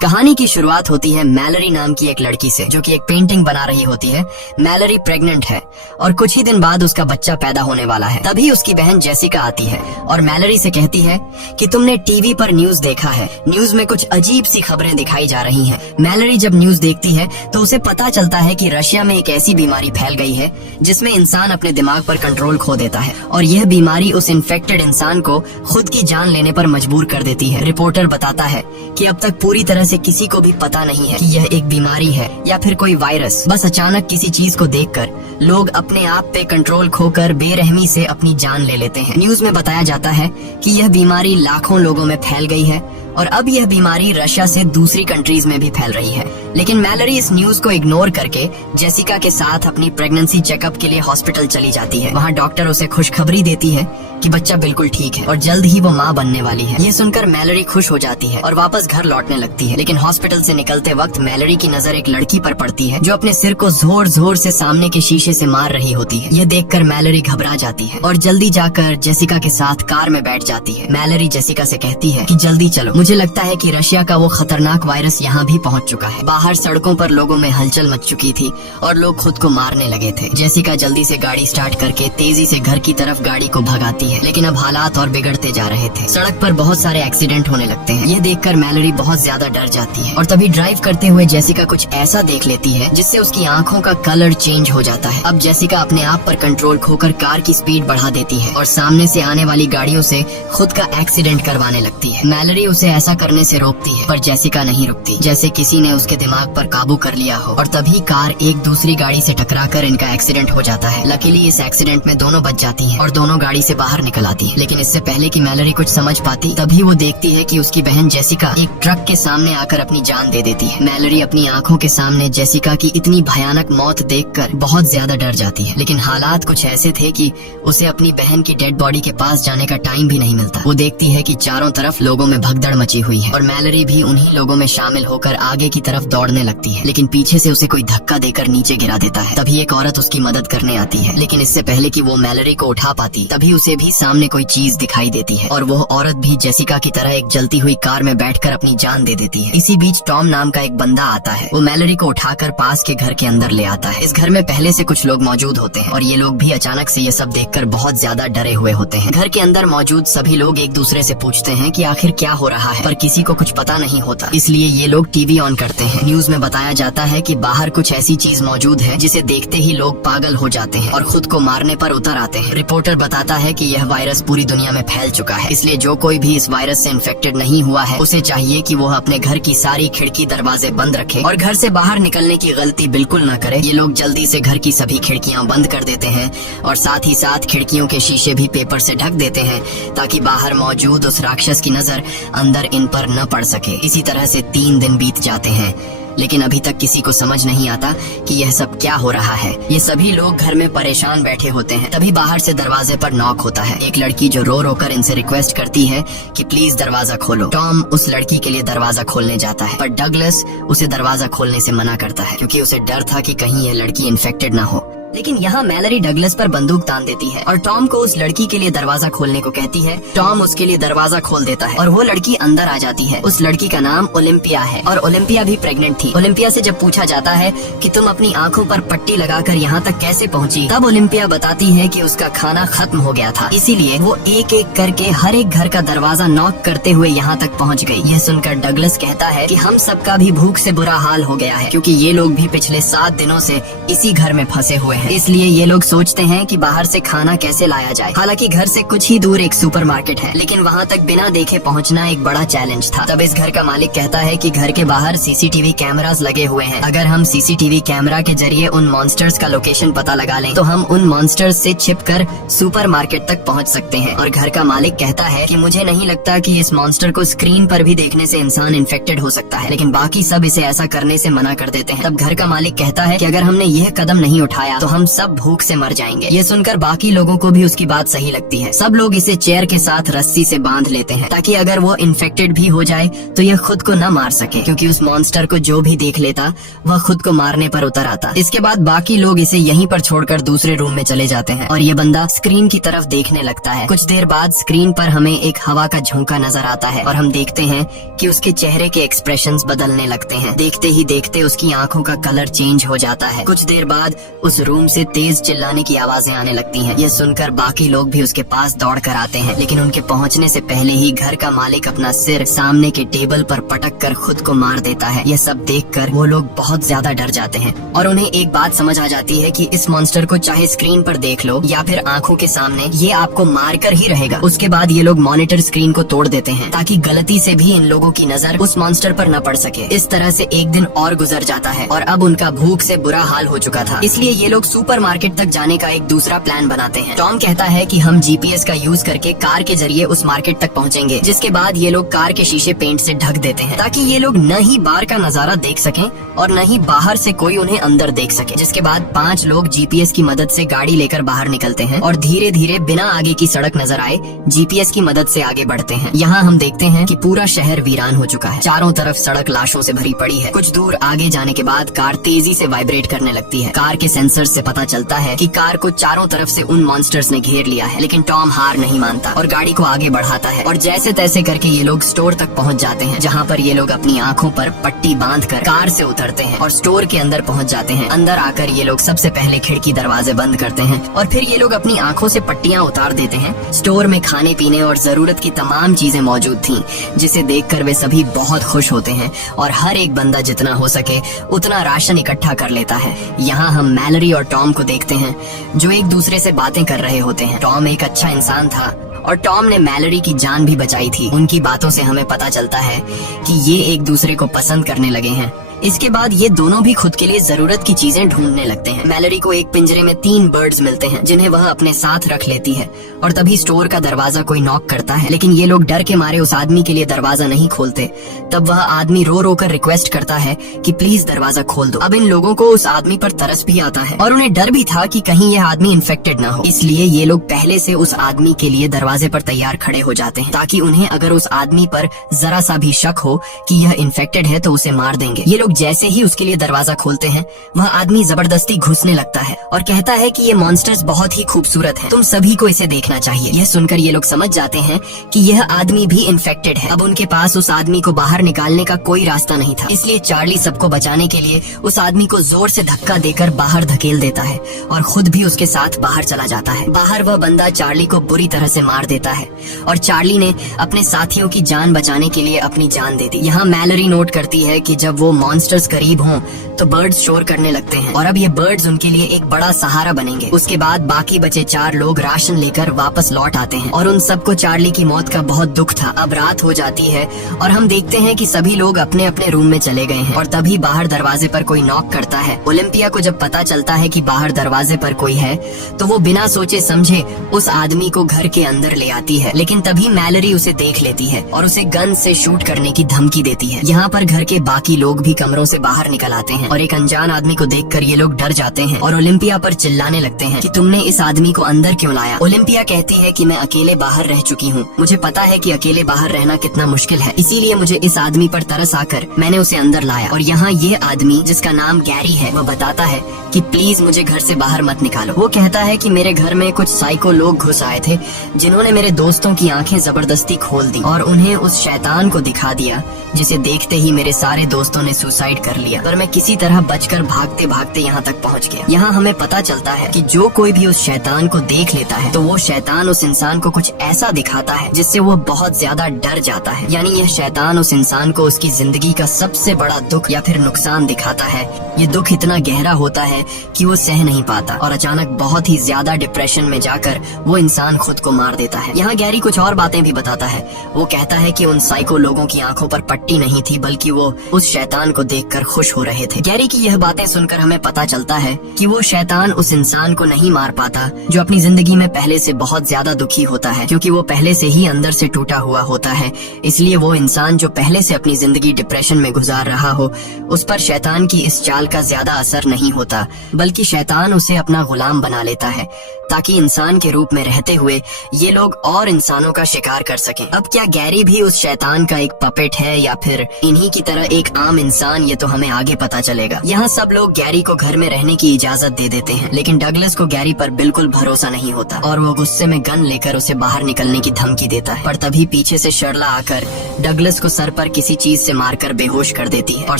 कहानी की शुरुआत होती है मैलरी नाम की एक लड़की से, जो कि एक पेंटिंग बना रही होती है। मैलरी प्रेग्नेंट है और कुछ ही दिन बाद उसका बच्चा पैदा होने वाला है। तभी उसकी बहन जेसिका आती है और मैलरी से कहती है कि तुमने टीवी पर न्यूज देखा है, न्यूज में कुछ अजीब सी खबरें दिखाई जा रही हैं। मैलरी जब न्यूज देखती है तो उसे पता चलता है कि रशिया में एक ऐसी बीमारी फैल गई है जिसमें इंसान अपने दिमाग पर कंट्रोल खो देता है और यह बीमारी उस इन्फेक्टेड इंसान को खुद की जान लेने पर मजबूर कर देती है। रिपोर्टर बताता है कि अब तक पूरी तरह से किसी को भी पता नहीं है कि यह एक बीमारी है या फिर कोई वायरस। बस अचानक किसी चीज को देखकर लोग अपने आप पे कंट्रोल खोकर बेरहमी से अपनी जान ले लेते हैं। न्यूज में बताया जाता है कि यह बीमारी लाखों लोगों में फैल गई है और अब यह बीमारी रशिया से दूसरी कंट्रीज में भी फैल रही है। लेकिन मैलरी इस न्यूज को इग्नोर करके जेसिका के साथ अपनी प्रेगनेंसी चेकअप के लिए हॉस्पिटल चली जाती है। वहाँ डॉक्टर उसे खुशखबरी देती है कि बच्चा बिल्कुल ठीक है और जल्द ही वो माँ बनने वाली है। ये सुनकर मैलरी खुश हो जाती है और वापस घर लौटने लगती है। लेकिन हॉस्पिटल से निकलते वक्त मैलरी की नजर एक लड़की पर पड़ती है जो अपने सिर को जोर जोर से सामने के शीशे से मार रही होती है। यह देखकर मैलरी घबरा जाती है और जल्दी जाकर जेसिका के साथ कार में बैठ जाती है। मैलरी जेसिका से कहती है कि जल्दी चलो, मुझे लगता है कि रशिया का वो खतरनाक वायरस यहाँ भी पहुँच चुका है। बाहर सड़कों पर लोगों में हलचल मच चुकी थी और लोग खुद को मारने लगे थे। जेसिका जल्दी से गाड़ी स्टार्ट करके तेजी से घर की तरफ गाड़ी को भगाती है, लेकिन अब हालात और बिगड़ते जा रहे थे। सड़क पर बहुत सारे एक्सीडेंट होने लगते हैं। यह देखकर मैलरी बहुत ज्यादा डर जाती है और तभी ड्राइव करते हुए जेसिका कुछ ऐसा देख लेती है जिससे उसकी आंखों का कलर चेंज हो जाता है। अब जेसिका अपने आप पर कंट्रोल खोकर कार की स्पीड बढ़ा देती है और सामने से आने वाली गाड़ियों से खुद का एक्सीडेंट करवाने लगती है। मैलरी उसे ऐसा करने से रोकती है पर जेसिका नहीं रुकती, जैसे किसी ने उसके दिमाग पर काबू कर लिया हो। और तभी कार एक दूसरी गाड़ी से टकराकर इनका एक्सीडेंट हो जाता है। लकीली इस एक्सीडेंट में दोनों बच जाती हैं और दोनों गाड़ी से बाहर निकल आती है। लेकिन इससे पहले कि मैलरी कुछ समझ पाती तभी वो देखती है कि उसकी बहन जेसिका एक ट्रक के सामने आकर अपनी जान दे देती है। मैलरी अपनी आंखों के सामने जेसिका की इतनी भयानक मौत देखकर बहुत ज्यादा डर जाती है। लेकिन हालात कुछ ऐसे थे कि उसे अपनी बहन की डेड बॉडी के पास जाने का टाइम भी नहीं मिलता। वो देखती है कि चारों तरफ लोगों में भगदड़ मची हुई है और मैलरी भी उन्हीं लोगों में शामिल होकर आगे की तरफ दौड़ने लगती है। लेकिन पीछे से उसे कोई धक्का देकर नीचे गिरा देता है। तभी एक औरत उसकी मदद करने आती है, लेकिन इससे पहले कि वो मैलरी को उठा पाती तभी उसे भी सामने कोई चीज दिखाई देती है और वो औरत भी जेसिका की तरह एक जलती हुई कार में बैठकर अपनी जान दे देती है। इसी बीच टॉम नाम का एक बंदा आता है। वो मैलरी को उठाकर पास के घर के अंदर ले आता है। इस घर में पहले से कुछ लोग मौजूद होते हैं और ये लोग भी अचानक से ये सब देखकर बहुत ज्यादा डरे हुए होते हैं। घर के अंदर मौजूद सभी लोग एक दूसरे से पूछते हैं कि आखिर क्या हो रहा है, पर किसी को कुछ पता नहीं होता। इसलिए ये लोग टीवी ऑन करते हैं। न्यूज में बताया जाता है कि बाहर कुछ ऐसी चीज मौजूद है जिसे देखते ही लोग पागल हो जाते हैं और खुद को मारने पर उतर आते हैं। रिपोर्टर बताता है कि यह वायरस पूरी दुनिया में फैल चुका है, इसलिए जो कोई भी इस वायरस से इन्फेक्टेड नहीं हुआ है उसे चाहिए कि वो अपने घर की सारी खिड़की दरवाजे बंद रखे और घर से बाहर निकलने की गलती बिल्कुल न करे। ये लोग जल्दी से घर की सभी खिड़कियां बंद कर देते हैं और साथ ही साथ खिड़कियों के शीशे भी पेपर से ढक देते हैं ताकि बाहर मौजूद उस राक्षस की नजर अंदर इन पर न पड़ सके। इसी तरह से 3 दिन बीत जाते हैं, लेकिन अभी तक किसी को समझ नहीं आता कि यह सब क्या हो रहा है। ये सभी लोग घर में परेशान बैठे होते हैं। तभी बाहर से दरवाजे पर नॉक होता है। एक लड़की जो रो रो कर इनसे रिक्वेस्ट करती है कि प्लीज दरवाजा खोलो। टॉम उस लड़की के लिए दरवाजा खोलने जाता है पर डगलस उसे दरवाजा खोलने से मना करता है क्योंकि उसे डर था कि कहीं यह लड़की इन्फेक्टेड ना हो। लेकिन यहाँ मैलरी डगलस पर बंदूक तान देती है और टॉम को उस लड़की के लिए दरवाजा खोलने को कहती है। टॉम उसके लिए दरवाजा खोल देता है और वो लड़की अंदर आ जाती है। उस लड़की का नाम ओलिम्पिया है और ओलिम्पिया भी प्रेग्नेंट थी। ओलिम्पिया से जब पूछा जाता है कि तुम अपनी आंखों पर पट्टी लगाकर यहाँ तक कैसे पहुँची, तब ओलिम्पिया बताती है कि उसका खाना खत्म हो गया था, इसीलिए वो एक एक करके हर एक घर का दरवाजा नॉक करते हुए यहाँ तक पहुँच गयी। यह सुनकर डगलस कहता है कि हम सबका भी भूख से बुरा हाल हो गया है क्योंकि ये लोग भी पिछले 7 दिनों से इसी घर में फंसे हुए हैं, इसलिए ये लोग सोचते हैं कि बाहर से खाना कैसे लाया जाए। हालांकि घर से कुछ ही दूर एक सुपरमार्केट है, लेकिन वहाँ तक बिना देखे पहुँचना एक बड़ा चैलेंज था। तब इस घर का मालिक कहता है कि घर के बाहर सीसीटीवी कैमरास लगे हुए हैं। अगर हम सीसीटीवी कैमरा के जरिए उन मॉन्स्टर्स का लोकेशन पता लगा लें तो हम उन मॉन्स्टर्स से छिपकर सुपरमार्केट तक पहुँच सकते हैं। और घर का मालिक कहता है कि मुझे नहीं लगता कि इस मॉन्स्टर को स्क्रीन पर भी देखने से इंसान इन्फेक्टेड हो सकता है, लेकिन बाकी सब इसे ऐसा करने से मना कर देते हैं। तब घर का मालिक कहता है कि अगर हमने यह कदम नहीं उठाया तो हम सब भूख से मर जाएंगे। ये सुनकर बाकी लोगों को भी उसकी बात सही लगती है। सब लोग इसे चेयर के साथ रस्सी से बांध लेते हैं ताकि अगर वो इन्फेक्टेड भी हो जाए तो यह खुद को न मार सके, क्योंकि उस मॉन्स्टर को जो भी देख लेता वह खुद को मारने पर उतर आता। इसके बाद बाकी लोग इसे यहीं पर छोड़कर दूसरे रूम में चले जाते हैं और ये बंदा स्क्रीन की तरफ देखने लगता है। कुछ देर बाद स्क्रीन पर हमें एक हवा का झोंका नजर आता है और हम देखते हैं कि उसके चेहरे के एक्सप्रेशंस बदलने लगते हैं। देखते ही देखते उसकी आंखों का कलर चेंज हो जाता है। कुछ देर बाद उस रूम से तेज चिल्लाने की आवाजें आने लगती हैं। ये सुनकर बाकी लोग भी उसके पास दौड़ कर आते हैं, लेकिन उनके पहुंचने से पहले ही घर का मालिक अपना सिर सामने के टेबल पर पटक कर खुद को मार देता है। ये सब देखकर वो लोग बहुत ज्यादा डर जाते हैं और उन्हें एक बात समझ आ जाती है कि इस मॉन्स्टर को चाहे स्क्रीन पर देख लो या फिर आंखों के सामने, ये आपको मार कर ही रहेगा। उसके बाद ये लोग मॉनिटर स्क्रीन को तोड़ देते हैं ताकि गलती से भी इन लोगों की नजर उस मॉन्स्टर पर न पड़ सके। इस तरह से एक दिन और गुजर जाता है और अब उनका भूख से बुरा हाल हो चुका था, इसलिए ये लोग सुपरमार्केट तक जाने का एक दूसरा प्लान बनाते हैं। टॉम कहता है कि हम जीपीएस का यूज करके कार के जरिए उस मार्केट तक पहुंचेंगे, जिसके बाद ये लोग कार के शीशे पेंट से ढक देते हैं ताकि ये लोग न ही बाहर का नजारा देख सकें और न ही बाहर से कोई उन्हें अंदर देख सके। जिसके बाद 5 लोग जीपीएस की मदद से गाड़ी लेकर बाहर निकलते हैं और धीरे धीरे बिना आगे की सड़क नजर आए जीपीएस की मदद से आगे बढ़ते हैं। यहाँ हम देखते हैं कि पूरा शहर वीरान हो चुका है। चारों तरफ सड़क लाशों से भरी पड़ी है। कुछ दूर आगे जाने के बाद कार तेजी से वाइब्रेट करने लगती है। कार के सेंसर से पता चलता है कि कार को चारों तरफ से उन मॉन्स्टर्स ने घेर लिया है, लेकिन टॉम हार नहीं मानता और गाड़ी को आगे बढ़ाता है और जैसे तैसे करके ये लोग स्टोर तक पहुँच जाते हैं, जहाँ पर ये लोग अपनी आंखों पर पट्टी बांधकर कार से उतरते हैं और स्टोर के अंदर पहुँच जाते हैं। अंदर आकर ये लोग सबसे पहले खिड़की दरवाजे बंद करते हैं और फिर ये लोग अपनी आंखों से पट्टियां उतार देते हैं। स्टोर में खाने पीने और जरूरत की तमाम चीजें मौजूद थीं, जिसे देखकर वे सभी बहुत खुश होते हैं और हर एक बंदा जितना हो सके उतना राशन इकट्ठा कर लेता है। यहाँ हम मैलरी और टॉम को देखते हैं जो एक दूसरे से बातें कर रहे होते हैं। टॉम एक अच्छा इंसान था और टॉम ने मैलरी की जान भी बचाई थी। उनकी बातों से हमें पता चलता है कि ये एक दूसरे को पसंद करने लगे हैं। इसके बाद ये दोनों भी खुद के लिए जरूरत की चीजें ढूंढने लगते हैं। मैलरी को एक पिंजरे में 3 बर्ड्स मिलते हैं जिन्हें वह अपने साथ रख लेती है और तभी स्टोर का दरवाजा कोई नॉक करता है, लेकिन ये लोग डर के मारे उस आदमी के लिए दरवाजा नहीं खोलते। तब वह आदमी रो रो कर रिक्वेस्ट करता है कि प्लीज दरवाजा खोल दो। अब इन लोगों को उस आदमी पर तरस भी आता है और उन्हें डर भी था कि कहीं यह आदमी इन्फेक्टेड न हो, इसलिए ये लोग पहले से उस आदमी के लिए दरवाजे पर तैयार खड़े हो जाते हैं ताकि उन्हें अगर उस आदमी पर जरा सा भी शक हो कि यह इन्फेक्टेड है तो उसे मार देंगे। ये लोग जैसे ही उसके लिए दरवाजा खोलते हैं, वह आदमी जबरदस्ती घुसने लगता है और कहता है कि ये मॉन्स्टर्स बहुत ही खूबसूरत हैं, तुम सभी को इसे देखना चाहिए। यह सुनकर ये लोग समझ जाते हैं कि यह आदमी भी इन्फेक्टेड है। अब उनके पास उस आदमी को बाहर निकालने का कोई रास्ता नहीं था, इसलिए चार्ली सबको बचाने के लिए उस आदमी को जोर से धक्का देकर बाहर धकेल देता है और खुद भी उसके साथ बाहर चला जाता है। बाहर वह बंदा चार्ली को बुरी तरह से मार देता है और चार्ली ने अपने साथियों की जान बचाने के लिए अपनी जान दे दी। यहाँ मैलरी नोट करती है कि जब वो मॉन्स्टर्स करीब हों तो बर्ड्स शोर करने लगते हैं और अब ये बर्ड्स उनके लिए एक बड़ा सहारा बनेंगे। उसके बाद बाकी बचे 4 लोग राशन लेकर वापस लौट आते हैं और उन सबको चार्ली की मौत का बहुत दुख था। अब रात हो जाती है और हम देखते हैं कि सभी लोग अपने अपने रूम में चले गए हैं और तभी बाहर दरवाजे पर कोई नॉक करता है। ओलिम्पिया को जब पता चलता है कि बाहर दरवाजे पर कोई है तो वो बिना सोचे समझे उस आदमी को घर के अंदर ले आती है, लेकिन तभी मैलरी उसे देख लेती है और उसे गन से शूट करने की धमकी देती है। यहाँ पर घर के बाकी लोग भी कमरों से बाहर निकल आते हैं और एक अनजान आदमी को देखकर ये लोग डर जाते हैं और ओलिम्पिया पर चिल्लाने लगते हैं कि तुमने इस आदमी को अंदर क्यों लाया। ओलिम्पिया कहती है कि मैं अकेले बाहर रह चुकी हूँ, मुझे पता है कि अकेले बाहर रहना कितना मुश्किल है, इसीलिए मुझे इस आदमी पर तरस आकर मैंने उसे अंदर लाया। और यहाँ ये आदमी जिसका नाम गैरी है वह बताता है कि प्लीज मुझे घर से बाहर मत निकालो। वो कहता है कि मेरे घर में कुछ साइको लोग घुस आए थे जिन्होंने मेरे दोस्तों की आंखें जबरदस्ती खोल दी और उन्हें उस शैतान को दिखा दिया जिसे देखते ही मेरे सारे दोस्तों ने सुसाइड कर लिया, पर मैं किसी तरह बचकर भागते भागते यहाँ तक पहुँच गया। यहाँ हमें पता चलता है कि जो कोई भी उस शैतान को देख लेता है तो वो शैतान उस इंसान को कुछ ऐसा दिखाता है जिससे वो बहुत ज्यादा डर जाता है। यानी यह शैतान उस इंसान को उसकी जिंदगी का सबसे बड़ा दुख या फिर नुकसान दिखाता है। ये दुख इतना गहरा होता है कि वो सह नहीं पाता और अचानक बहुत ही ज्यादा डिप्रेशन में जाकर वो इंसान खुद को मार देता है। यहाँ गैरी कुछ और बातें भी बताता है। वो कहता है कि उन साइको लोगों की आंखों पर पट्टी नहीं थी बल्कि वो उस शैतान को देखकर खुश हो रहे थे। गैरी की यह बातें सुनकर हमें पता चलता है कि वो शैतान उस इंसान को नहीं मार पाता जो अपनी जिंदगी में पहले से बहुत ज्यादा दुखी होता है, क्योंकि वो पहले से ही अंदर से टूटा हुआ होता है। इसलिए वो इंसान जो पहले से अपनी जिंदगी डिप्रेशन में गुजार रहा हो, उस पर शैतान की इस चाल का ज्यादा असर नहीं होता, बल्कि शैतान उसे अपना गुलाम बना लेता है ताकि इंसान के रूप में रहते हुए ये लोग और इंसानों का शिकार कर सकें। अब क्या गैरी भी उस शैतान का एक पपेट है या फिर इन्हीं की तरह एक आम इंसान, ये तो हमें आगे पता चलेगा। यहाँ सब लोग गैरी को घर में रहने की इजाजत दे देते हैं, लेकिन डगलस को गैरी पर बिल्कुल भरोसा नहीं होता और वो गुस्से में गन लेकर उसे बाहर निकलने की धमकी देता है। पर तभी पीछे से शर्ला आकर डगलस को सर पर किसी चीज से मारकर बेहोश कर देती है और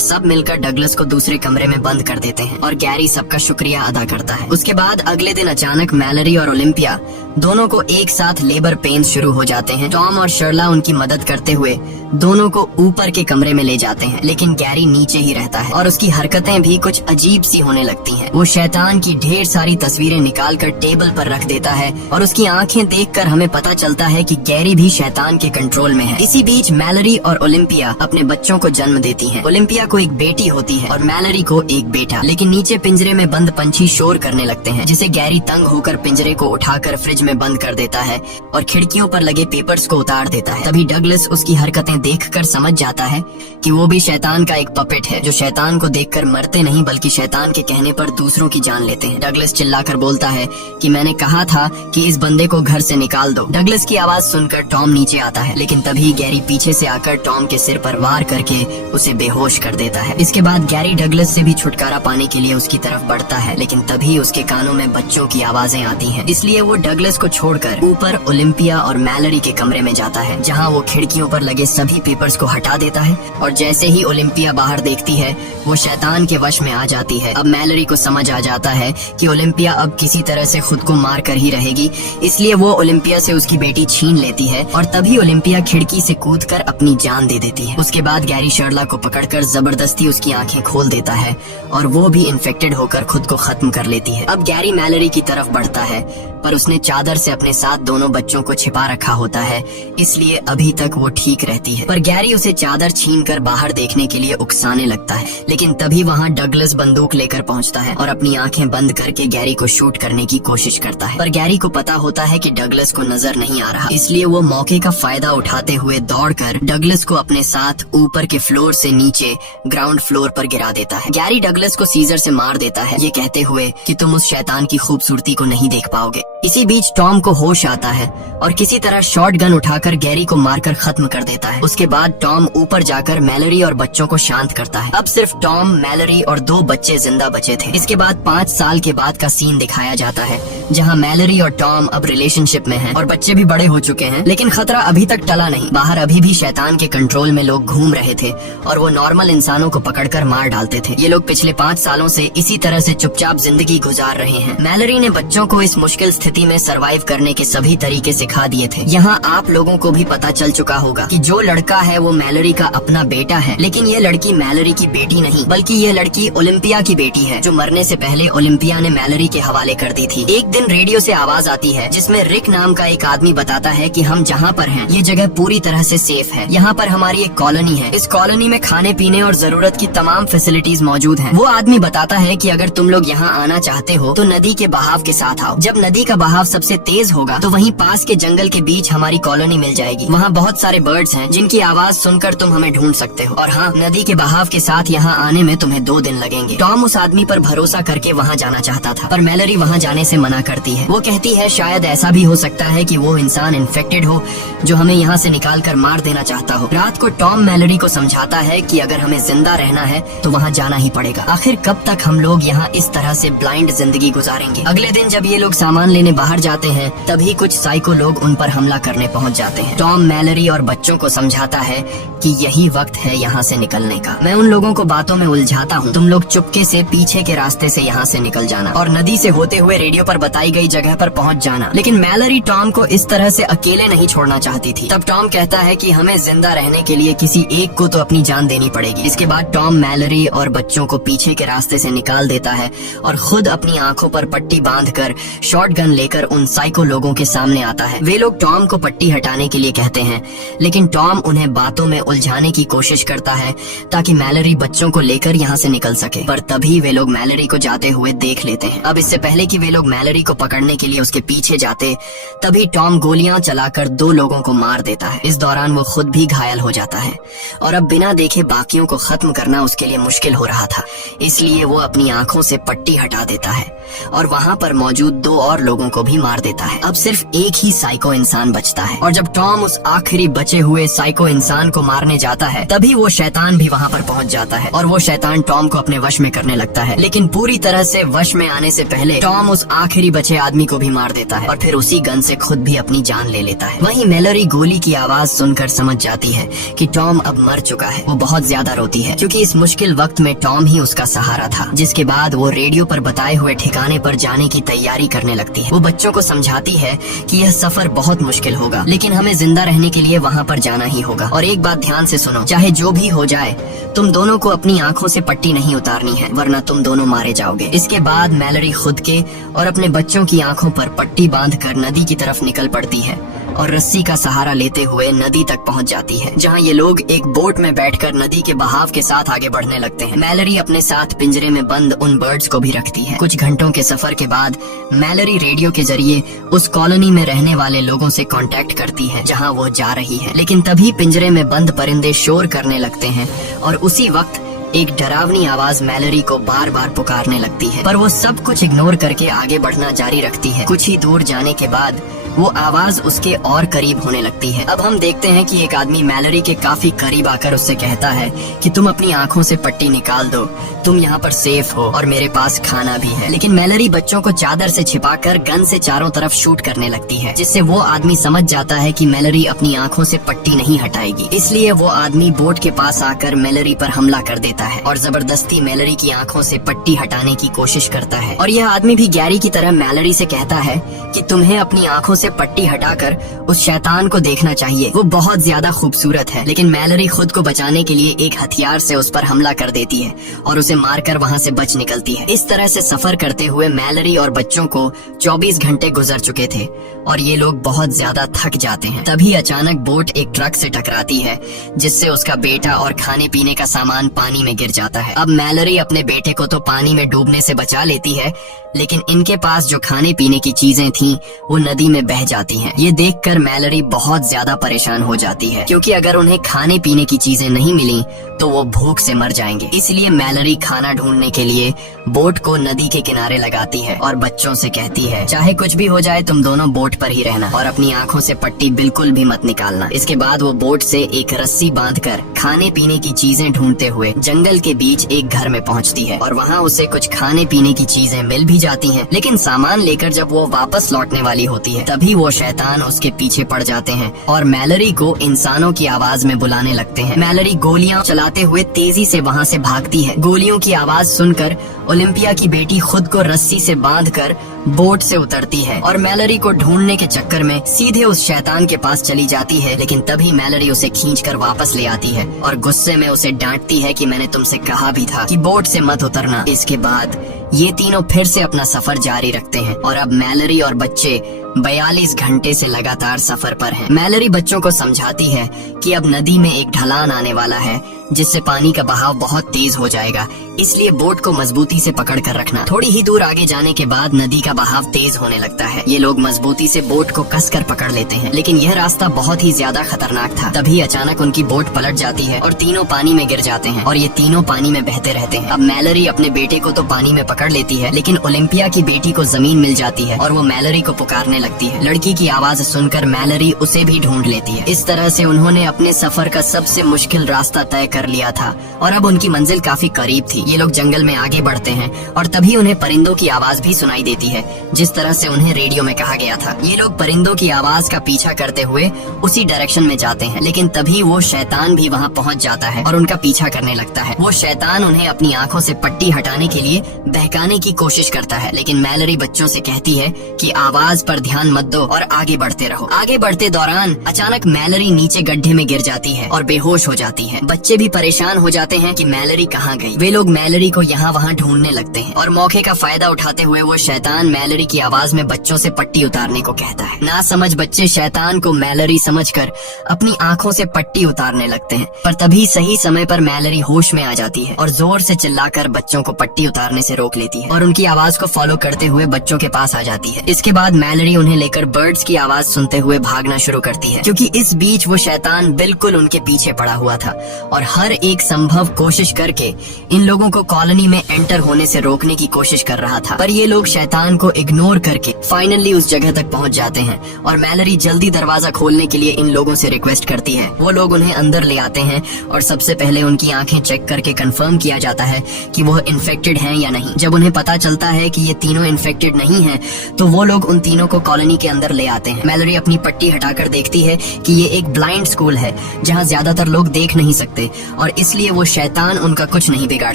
सब मिलकर डगलस को दूसरे कमरे में बंद कर देते हैं और गैरी सबका शुक्रिया अदा करता है। उसके बाद अगले दिन अचानक मैलरी और ओलिम्पिया दोनों को एक साथ लेबर पेन्स शुरू हो जाते हैं। टॉम और शर्ला उनकी मदद करते हुए दोनों को ऊपर के कमरे में ले जाते हैं, लेकिन गैरी नीचे ही रहता है और उसकी हरकतें भी कुछ अजीब सी होने लगती हैं। वो शैतान की ढेर सारी तस्वीरें निकालकर टेबल पर रख देता है और उसकी आंखें देखकर हमें पता चलता है कि गैरी भी शैतान के कंट्रोल में है। इसी बीच मैलरी और ओलिम्पिया अपने बच्चों को जन्म देती हैं। ओलिम्पिया को एक बेटी होती है और मैलरी को एक बेटा। लेकिन नीचे पिंजरे में बंद पंछी शोर करने लगते हैं, जिसे गैरी तंग होकर पिंजरे को उठाकर फ्रिज में बंद कर देता है और खिड़कियों पर लगे पेपर्स को उतार देता है। तभी डगलस उसकी हरकतें देखकर समझ जाता है कि वो भी शैतान का एक पपेट है, जो शैतान को देखकर मरते नहीं बल्कि शैतान के कहने पर दूसरों की जान लेते हैं। डगलस चिल्लाकर बोलता है कि मैंने कहा था कि इस बंदे को घर से निकाल दो। डगलस की आवाज सुनकर टॉम नीचे आता है, लेकिन तभी गैरी पीछे से आकर टॉम के सिर पर वार करके उसे बेहोश कर देता है। इसके बाद गैरी डगलस से भी छुटकारा पाने के लिए उसकी तरफ बढ़ता है, लेकिन तभी उसके कानों में बच्चों की आवाजें आती हैं। इसलिए वो डगलस को छोड़कर ऊपर ओलिम्पिया और मैलरी के कमरे में जाता है, जहाँ वो खिड़कियों पर लगे सभी पेपर्स को हटा देता है और जैसे ही ओलिम्पिया बाहर देखती है वो शैतान के वश में आ जाती है। अब मैलरी को समझ आ जाता है कि ओलिम्पिया अब किसी तरह से खुद को मार कर ही रहेगी, इसलिए वो ओलिम्पिया से उसकी बेटी छीन लेती है और तभी ओलिम्पिया खिड़की से कूदकर अपनी जान दे देती है। उसके बाद गैरी शर्ला को पकड़कर जबरदस्ती उसकी आंखें खोल देता है और वो भी इन्फेक्टेड होकर खुद को खत्म कर लेती है। अब गैरी मैलरी की तरफ बढ़ता है, पर उसने चादर से अपने साथ दोनों बच्चों को छिपा रखा होता है, इसलिए अभी तक वो ठीक रहती है। पर गैरी उसे चादर छीनकर बाहर देखने के लिए उकसाने लगता है, लेकिन तभी वहाँ डगलस बंदूक लेकर पहुँचता है और अपनी आंखें बंद करके गैरी को शूट करने की कोशिश करता है। पर गैरी को पता होता है कि डगलस को नजर नहीं आ रहा, इसलिए वो मौके का फायदा उठाते हुए दौड़कर डगलस को अपने साथ ऊपर के फ्लोर से नीचे ग्राउंड फ्लोर पर गिरा देता है। गैरी डगलस को सीजर से मार देता है, ये कहते हुए कि तुम उस शैतान की खूबसूरती को नहीं देख पाओगे। इसी बीच टॉम को होश आता है और किसी तरह शॉट गन उठाकर गैरी को मारकर खत्म कर देता है। उसके बाद टॉम ऊपर जाकर मैलरी और बच्चों को शांत करता है। अब सिर्फ टॉम, मैलरी और 2 बच्चे जिंदा बचे थे। इसके बाद 5 साल के बाद का सीन दिखाया जाता है, जहां मैलरी और टॉम अब रिलेशनशिप में हैं और बच्चे भी बड़े हो चुके हैं, लेकिन खतरा अभी तक टला नहीं। बाहर अभी भी शैतान के कंट्रोल में लोग घूम रहे थे और वो नॉर्मल इंसानों को पकड़कर मार डालते थे। ये लोग पिछले 5 सालों से इसी तरह से चुपचाप जिंदगी गुजार रहे हैं। मैलरी ने बच्चों को इस मुश्किल स्थिति में सरवाइव करने के सभी तरीके सिखा दिए थे। यहाँ आप लोगों को भी पता चल चुका होगा कि जो लड़का है वो मैलरी का अपना बेटा है, लेकिन ये लड़की मैलरी की बेटी नहीं, बल्कि ये लड़की ओलिम्पिया की बेटी है, जो मरने से पहले ओलिम्पिया ने मैलरी के हवाले कर दी थी। एक दिन रेडियो से आवाज आती है जिसमें रिक नाम का एक आदमी बताता है कि हम जहाँ पर हैं ये जगह पूरी तरह से सेफ है। यहाँ पर हमारी एक कॉलोनी है, इस कॉलोनी में खाने पीने और जरूरत की तमाम फैसिलिटीज मौजूद हैं। वो आदमी बताता है कि अगर तुम लोग यहाँ आना चाहते हो तो नदी के बहाव के साथ आओ। जब नदी का बहाव सबसे तेज होगा तो वहीं पास के जंगल के बीच हमारी कॉलोनी मिल जाएगी। वहाँ बहुत सारे बर्ड्स हैं जिनकी आवाज सुनकर तुम हमें ढूंढ सकते हो। और हाँ, नदी के बहाव के साथ यहाँ आने में तुम्हें 2 दिन लगेंगे। टॉम उस आदमी पर भरोसा करके वहाँ जाना चाहता था, पर मैलरी वहाँ जाने से मना करती है। वो कहती है शायद ऐसा भी हो सकता है कि वो इंसान इन्फेक्टेड हो जो हमें यहाँ से निकाल कर मार देना चाहता हो। रात को टॉम मैलरी को समझाता है कि अगर हमें जिंदा रहना है तो वहाँ जाना ही पड़ेगा। आखिर कब तक हम लोग यहाँ इस तरह से ब्लाइंड जिंदगी गुजारेंगे। अगले दिन जब ये लोग सामान लेने बाहर जाते हैं तभी कुछ साइको लोग उन पर हमला करने पहुंच जाते हैं। टॉम मैलरी और बच्चों को समझाता है कि यही वक्त है यहाँ से निकलने का। मैं उन लोगों को बातों में उलझाता हूँ, तुम लोग चुपके से पीछे के रास्ते से यहाँ से निकल जाना और नदी से होते हुए रेडियो पर बताई गई जगह पर पहुँच जाना। लेकिन मैलरी टॉम को इस तरह से अकेले नहीं छोड़ना चाहती थी। तब टॉम कहता है कि हमें जिंदा रहने के लिए किसी एक को तो अपनी जान देनी पड़ेगी। इसके बाद टॉम मैलरी और बच्चों को पीछे के रास्ते से निकाल देता है और खुद अपनी आंखों पर पट्टी बांधकर शॉटगन लेकर उन साइको लोगों के सामने आता है। वे लोग टॉम को पट्टी हटाने के लिए कहते हैं, लेकिन टॉम उन्हें बातों में उलझाने की कोशिश करता है ताकि मैलरी बच्चों को लेकर यहाँ से निकल सके। पर तभी वे लोग मैलरी को जाते हुए देख लेते हैं। अब इससे पहले कि वे लोग मैलरी को पकड़ने के लिए उसके पीछे जाते, तभी टॉम गोलियां चलाकर 2 लोगों को मार देता है। इस दौरान वो खुद भी घायल हो जाता है और अब बिना देखे बाकियों को खत्म करना उसके लिए मुश्किल हो रहा था, इसलिए वो अपनी आंखों से पट्टी हटा देता है और वहाँ पर मौजूद 2 और लोगों को भी मार देता है। अब सिर्फ एक ही साइको इंसान बचता है और जब टॉम उस आखिरी बचे हुए साइको इंसान को मारने जाता है, तभी वो शैतान भी वहाँ पर पहुँच जाता है और वो शैतान टॉम को अपने वश में करने लगता है। लेकिन पूरी तरह से वश में आने से पहले टॉम उस आखिरी बचे आदमी को भी मार देता है और फिर उसी गन से खुद भी अपनी जान ले लेता है। वहीं मैलरी गोली की आवाज सुनकर समझ जाती है कि टॉम अब मर चुका है। वो बहुत ज्यादा रोती है क्योंकि इस मुश्किल वक्त में टॉम ही उसका सहारा था। जिसके बाद वो रेडियो पर बताए हुए ठिकाने पर जाने की तैयारी करने लगती है। वो बच्चों को समझाती है कि यह सफर बहुत मुश्किल होगा, लेकिन हमें जिंदा रहने के लिए वहाँ पर जाना ही होगा। और एक बात ध्यान से सुनो, चाहे जो भी हो जाए, तुम दोनों को अपनी आंखों से पट्टी नहीं उतारनी है, वरना तुम दोनों मारे जाओगे। इसके बाद मैलरी खुद के और अपने बच्चों की आंखों पर पट्टी बांधकर नदी की तरफ निकल पड़ती है और रस्सी का सहारा लेते हुए नदी तक पहुंच जाती है, जहां ये लोग एक बोट में बैठकर नदी के बहाव के साथ आगे बढ़ने लगते हैं। मैलरी अपने साथ पिंजरे में बंद उन बर्ड्स को भी रखती है। कुछ घंटों के सफर के बाद मैलरी रेडियो के जरिए उस कॉलोनी में रहने वाले लोगों से कांटेक्ट करती है जहां वो जा रही है। लेकिन तभी पिंजरे में बंद परिंदे शोर करने लगते हैं और उसी वक्त एक डरावनी आवाज मैलरी को बार बार पुकारने लगती है, पर वो सब कुछ इग्नोर करके आगे बढ़ना जारी रखती है। कुछ ही दूर जाने के बाद वो आवाज उसके और करीब होने लगती है। अब हम देखते हैं कि एक आदमी मैलरी के काफी करीब आकर उससे कहता है कि तुम अपनी आंखों से पट्टी निकाल दो, तुम यहाँ पर सेफ हो और मेरे पास खाना भी है। लेकिन मैलरी बच्चों को चादर से छिपाकर गन से चारों तरफ शूट करने लगती है, जिससे वो आदमी समझ जाता है कि मैलरी अपनी आंखों से पट्टी नहीं हटाएगी। इसलिए वो आदमी बोट के पास आकर मैलरी पर हमला कर देता है और जबरदस्ती मैलरी की आंखों से पट्टी हटाने की कोशिश करता है। और यह आदमी भी गैरी की तरह मैलरी से कहता है कि तुम्हें अपनी आंखों से पट्टी हटाकर उस शैतान को देखना चाहिए, वो बहुत ज्यादा खूबसूरत है। लेकिन मैलरी खुद को बचाने के लिए एक हथियार से उस पर हमला कर देती है और उसे मारकर वहाँ से बच निकलती है। इस तरह से सफर करते हुए मैलरी और बच्चों को 24 घंटे गुजर चुके थे और ये लोग बहुत ज्यादा थक जाते हैं। तभी अचानक बोट एक ट्रक से टकराती है, जिससे उसका बेटा और खाने पीने का सामान पानी में गिर जाता है। अब मैलरी अपने बेटे को तो पानी में डूबने से बचा लेती है, लेकिन इनके पास जो खाने पीने की चीजें थीं, वो नदी में बह जाती हैं। ये देखकर मैलरी बहुत ज्यादा परेशान हो जाती है, क्योंकि अगर उन्हें खाने पीने की चीजें नहीं मिली तो वो भूख से मर जाएंगे। इसलिए मैलरी खाना ढूंढने के लिए बोट को नदी के किनारे लगाती है और बच्चों से कहती है, चाहे कुछ भी हो जाए तुम दोनों बोट पर ही रहना और अपनी आंखों से पट्टी बिल्कुल भी मत निकालना। इसके बाद वो बोट से एक रस्सी बांधकर खाने पीने की चीजें ढूंढते हुए जंगल के बीच एक घर में पहुंचती है और वहाँ उसे कुछ खाने पीने की चीजें मिल भी जाती हैं। लेकिन सामान लेकर जब वो वापस लौटने वाली होती है, तभी वो शैतान उसके पीछे पड़ जाते हैं और मैलरी को इंसानों की आवाज में बुलाने लगते हैं। मैलरी गोलियां चलाते हुए तेजी से वहाँ से भागती है। गोलियों की आवाज सुनकर ओलिम्पिया की बेटी खुद को रस्सी से बांधकर बोट से उतरती है और मैलरी को ढूंढने के चक्कर में सीधे उस शैतान के पास चली जाती है। लेकिन तभी मैलरी उसे खींचकर वापस ले आती है और गुस्से में उसे डांटती है कि मैंने तुमसे कहा भी था कि बोट से मत उतरना। इसके बाद ये तीनों फिर से अपना सफर जारी रखते हैं और अब मैलरी और बच्चे 42 घंटे से लगातार सफर पर हैं। मैलरी बच्चों को समझाती है कि अब नदी में एक ढलान आने वाला है, जिससे पानी का बहाव बहुत तेज हो जाएगा, इसलिए बोट को मजबूती से पकड़ कर रखना। थोड़ी ही दूर आगे जाने के बाद नदी का बहाव तेज होने लगता है। ये लोग मजबूती से बोट को कसकर पकड़ लेते हैं, लेकिन यह रास्ता बहुत ही ज्यादा खतरनाक था। तभी अचानक उनकी बोट पलट जाती है और तीनों पानी में गिर जाते हैं और ये तीनों पानी में बहते रहते हैं। अब मैलरी अपने बेटे को तो पानी में पकड़ लेती है, लेकिन ओलिम्पिया की बेटी को जमीन मिल जाती है और वो मैलरी को पुकारने लगती है। लड़की की आवाज सुनकर मैलरी उसे भी ढूंढ लेती है। इस तरह से उन्होंने अपने सफर का सबसे मुश्किल रास्ता तय कर लिया था और अब उनकी मंजिल काफी करीब थी। ये लोग जंगल में आगे बढ़ते हैं और तभी उन्हें परिंदों की आवाज भी सुनाई देती है, जिस तरह से उन्हें रेडियो में कहा गया था। ये लोग परिंदों की आवाज का पीछा करते हुए उसी डायरेक्शन में जाते हैं, लेकिन तभी वो शैतान भी वहाँ पहुँच जाता है और उनका पीछा करने लगता है। वो शैतान उन्हें अपनी आंखों से पट्टी हटाने के लिए बहकाने की कोशिश करता है, लेकिन मैलरी बच्चों से कहती है कि आवाज पर ध्यान मत दो और आगे बढ़ते रहो। आगे बढ़ते दौरान अचानक मैलरी नीचे गड्ढे में गिर जाती है और बेहोश हो जाती है। बच्चे भी भी परेशान हो जाते हैं कि मैलरी कहाँ गई। वे लोग मैलरी को यहाँ वहाँ ढूंढने लगते हैं और मौके का फायदा उठाते हुए वो शैतान मैलरी की आवाज में बच्चों से पट्टी उतारने को कहता है। ना समझ बच्चे शैतान को मैलरी समझकर अपनी आंखों से पट्टी उतारने लगते हैं, पर तभी सही समय पर मैलरी होश में आ जाती है और जोर से चिल्लाकर बच्चों को पट्टी उतारने से रोक लेती है और उनकी आवाज को फॉलो करते हुए बच्चों के पास आ जाती है। इसके बाद मैलरी उन्हें लेकर बर्ड्स की आवाज सुनते हुए भागना शुरू करती है, क्योंकि इस बीच वो शैतान बिल्कुल उनके पीछे पड़ा हुआ था और हर एक संभव कोशिश करके इन लोगों को कॉलोनी में एंटर होने से रोकने की कोशिश कर रहा था। पर ये लोग शैतान को इग्नोर करके फाइनली उस जगह तक पहुंच जाते हैं और मैलरी जल्दी दरवाजा खोलने के लिए इन लोगों से रिक्वेस्ट करती है। वो लोग उन्हें अंदर ले आते हैं और सबसे पहले उनकी आंखें चेक करके कंफर्म किया जाता है कि वो इन्फेक्टेड हैं या नहीं। जब उन्हें पता चलता है कि ये तीनों इन्फेक्टेड नहीं हैं, तो वो लोग उन तीनों को कॉलोनी के अंदर ले आते हैं। मैलरी अपनी पट्टी हटाकर देखती है कि ये एक ब्लाइंड स्कूल है जहाँ ज्यादातर लोग देख नहीं सकते और इसलिए वो शैतान उनका कुछ नहीं बिगाड़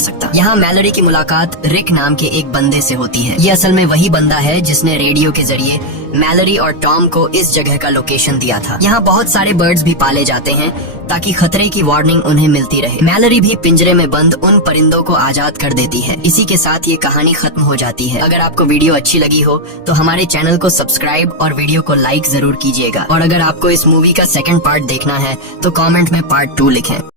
सकता। यहाँ मैलरी की मुलाकात रिक नाम के एक बंदे से होती है। ये असल में वही बंदा है जिसने रेडियो के जरिए मैलरी और टॉम को इस जगह का लोकेशन दिया था। यहाँ बहुत सारे बर्ड्स भी पाले जाते हैं ताकि खतरे की वार्निंग उन्हें मिलती रहे। मैलरी भी पिंजरे में बंद उन परिंदों को आजाद कर देती है। इसी के साथ ये कहानी खत्म हो जाती है। अगर आपको वीडियो अच्छी लगी हो तो हमारे चैनल को सब्सक्राइब और वीडियो को लाइक जरूर कीजिएगा और अगर आपको इस मूवी का सेकंड पार्ट देखना है तो कमेंट में पार्ट 2 लिखें।